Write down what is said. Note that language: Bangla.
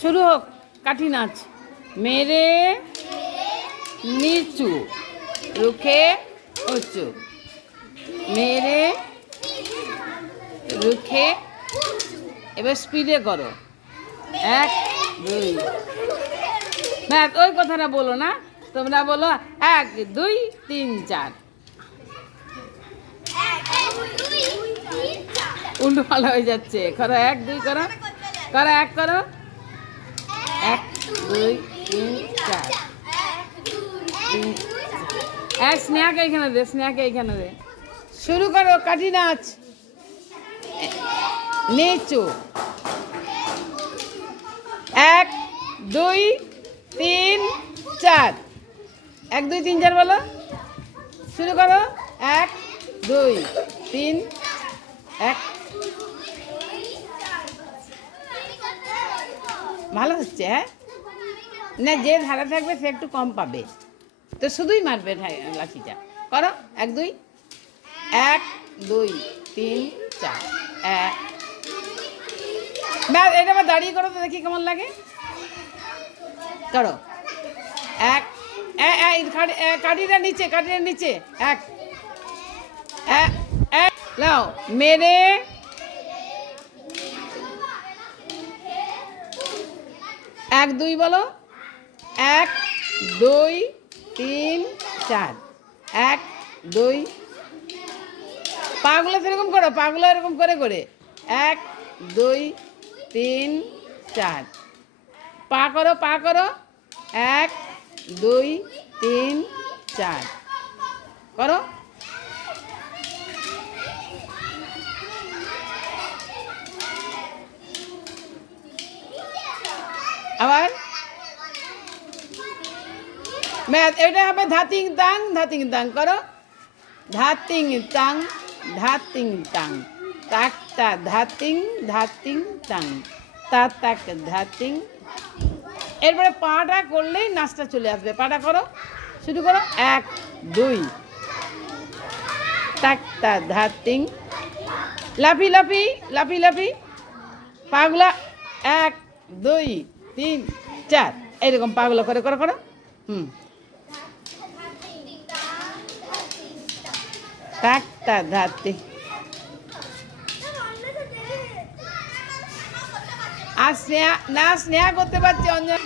शुरू हो काठी नाच। मेरे नीचू रुखे उच्चू, मेरे रुखे এবার স্পিডে করো। এক দুই, ব্যাস ওই কথাটা বলো না, তোমরা বলো এক দুই তিন চার। উল্টো পাল্টা হয়ে যাচ্ছে। করো এক দুই, করো করো এক, করো এক দুই তিন চার। স্নেহাকে এইখানে দে, স্নেহাকে এইখানে দে। শুরু করো কাঠি নাচ। নিচু এক দুই তিন চার। এক দুই তিন চার বলো। শুরু করো এক দুই তিন। এক, ভালো হচ্ছে। হ্যাঁ না, যে ধারা থাকবে সে একটু কম পাবে, তো শুধুই মারবে লাঠিটা। করো এক দুই, এক দুই তিন চার। এক, ব্যাস এটা আবার দাঁড়িয়ে করো তো দেখি কেমন লাগে। করো এক, কাঠিটা নিচে, কাঠিটা নিচে। এক লাও। মেরে এক দুই বলো। এক দুই তিন চার। এক দুই, পাগুলো সেরকম করো, পাগুলো এরকম করে করে। এক দুই তিন চার। পা করো, পা করো। এক দুই তিন চার। করো আবার। ম্যাথ এটা হবে ধাতিং তাং, ধাতিং তাং। করো ধাতিং তাং, ধাতিং তাং। তাকটা ধাতিং, ধাতিং তাং। তা তাক ধাতিং। এরপরে পাটা করলেই নাচটা চলে আসবে। পাটা করো, শুরু করো এক দুই। তাকটা ধাতিং। লাফি লাফি, লাফি লাফি। পাগুলা এক দুই তিন চার, এইরকম পাগুলো করে করো করো। তাকটা ধাতি। আর স্নেহা না, স্নেহা করতে পারছে অঞ্জন।